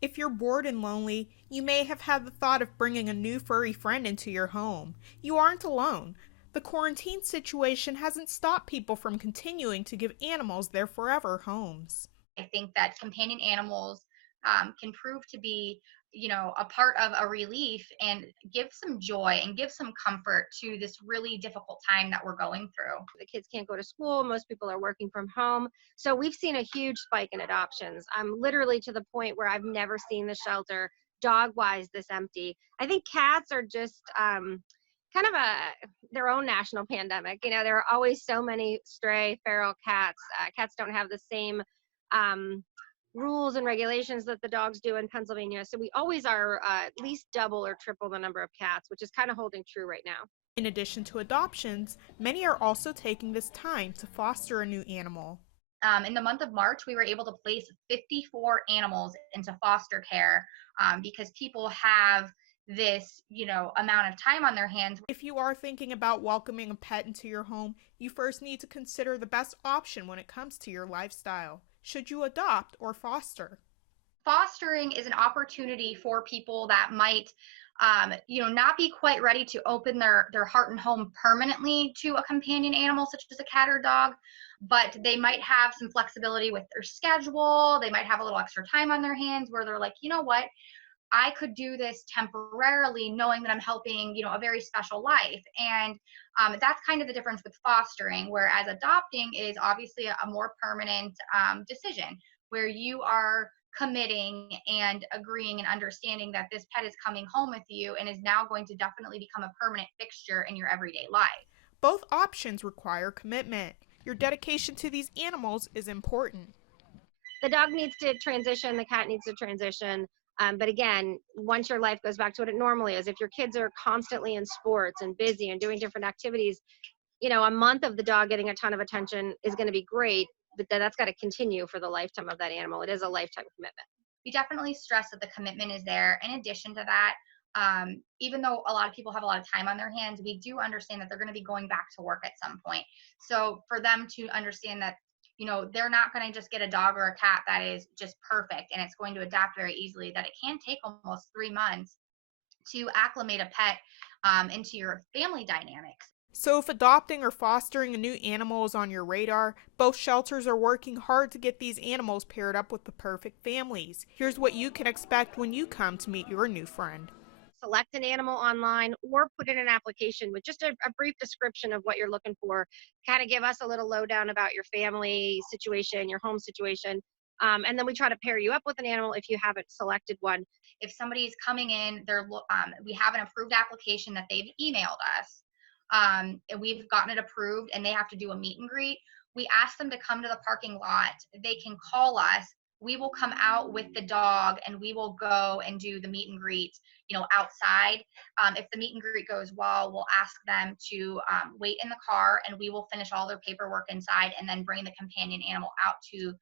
If you're bored and lonely, you may have had the thought of bringing a new furry friend into your home. You aren't alone. The quarantine situation hasn't stopped people from continuing to give animals their forever homes. I think that companion animals can prove to be, a part of a relief and give some joy and give some comfort to this really difficult time that we're going through. The kids can't go to school. Most people are working from home. So we've seen a huge spike in adoptions. I'm literally to the point where I've never seen the shelter dog wise this empty. I think cats are just kind of their own national pandemic. There are always so many stray feral cats. Cats don't have the same um, rules and regulations that the dogs do in Pennsylvania. So we always are at least double or triple the number of cats, which is kind of holding true right now. In addition to adoptions, many are also taking this time to foster a new animal. In the month of March, we were able to place 54 animals into foster care because people have this, amount of time on their hands. If you are thinking about welcoming a pet into your home, you first need to consider the best option when it comes to your lifestyle. Should you adopt or foster? Fostering is an opportunity for people that might not be quite ready to open their heart and home permanently to a companion animal such as a cat or dog, but they might have some flexibility with their schedule. They might have a little extra time on their hands where they're like, you know what, I could do this temporarily knowing that I'm helping, a very special life. And that's kind of the difference with fostering, whereas adopting is obviously a more permanent decision where you are committing and agreeing and understanding that this pet is coming home with you and is now going to definitely become a permanent fixture in your everyday life. Both options require commitment. Your dedication to these animals is important. The dog needs to transition, the cat needs to transition. But again, once your life goes back to what it normally is, if your kids are constantly in sports and busy and doing different activities, a month of the dog getting a ton of attention is going to be great, but then that's got to continue for the lifetime of that animal. It is a lifetime commitment. We definitely stress that the commitment is there. In addition to that, even though a lot of people have a lot of time on their hands, we do understand that they're going to be going back to work at some point. So for them to understand that, they're not going to just get a dog or a cat that is just perfect and it's going to adapt very easily, that it can take almost 3 months to acclimate a pet into your family dynamics. So, if adopting or fostering a new animal is on your radar, both shelters are working hard to get these animals paired up with the perfect families. Here's what you can expect when you come to meet your new friend. Select an animal online or put in an application with just a brief description of what you're looking for. Kind of give us a little lowdown about your family situation, your home situation. And then we try to pair you up with an animal if you haven't selected one. If somebody's coming in, we have an approved application that they've emailed us. And we've gotten it approved and they have to do a meet and greet. We ask them to come to the parking lot. They can call us. We will come out with the dog and we will go and do the meet and greet, outside. If the meet and greet goes well, we'll ask them to wait in the car and we will finish all their paperwork inside and then bring the companion animal out to,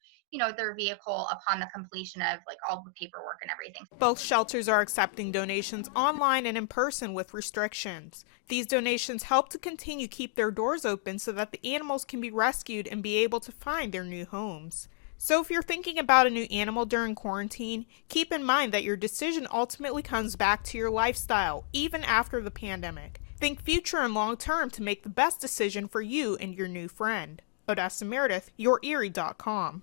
their vehicle upon the completion of like all the paperwork and everything. Both shelters are accepting donations online and in person with restrictions. These donations help to continue keep their doors open so that the animals can be rescued and be able to find their new homes. So if you're thinking about a new animal during quarantine, keep in mind that your decision ultimately comes back to your lifestyle, even after the pandemic. Think future and long term to make the best decision for you and your new friend. Odessa Meredith, YourErie.com.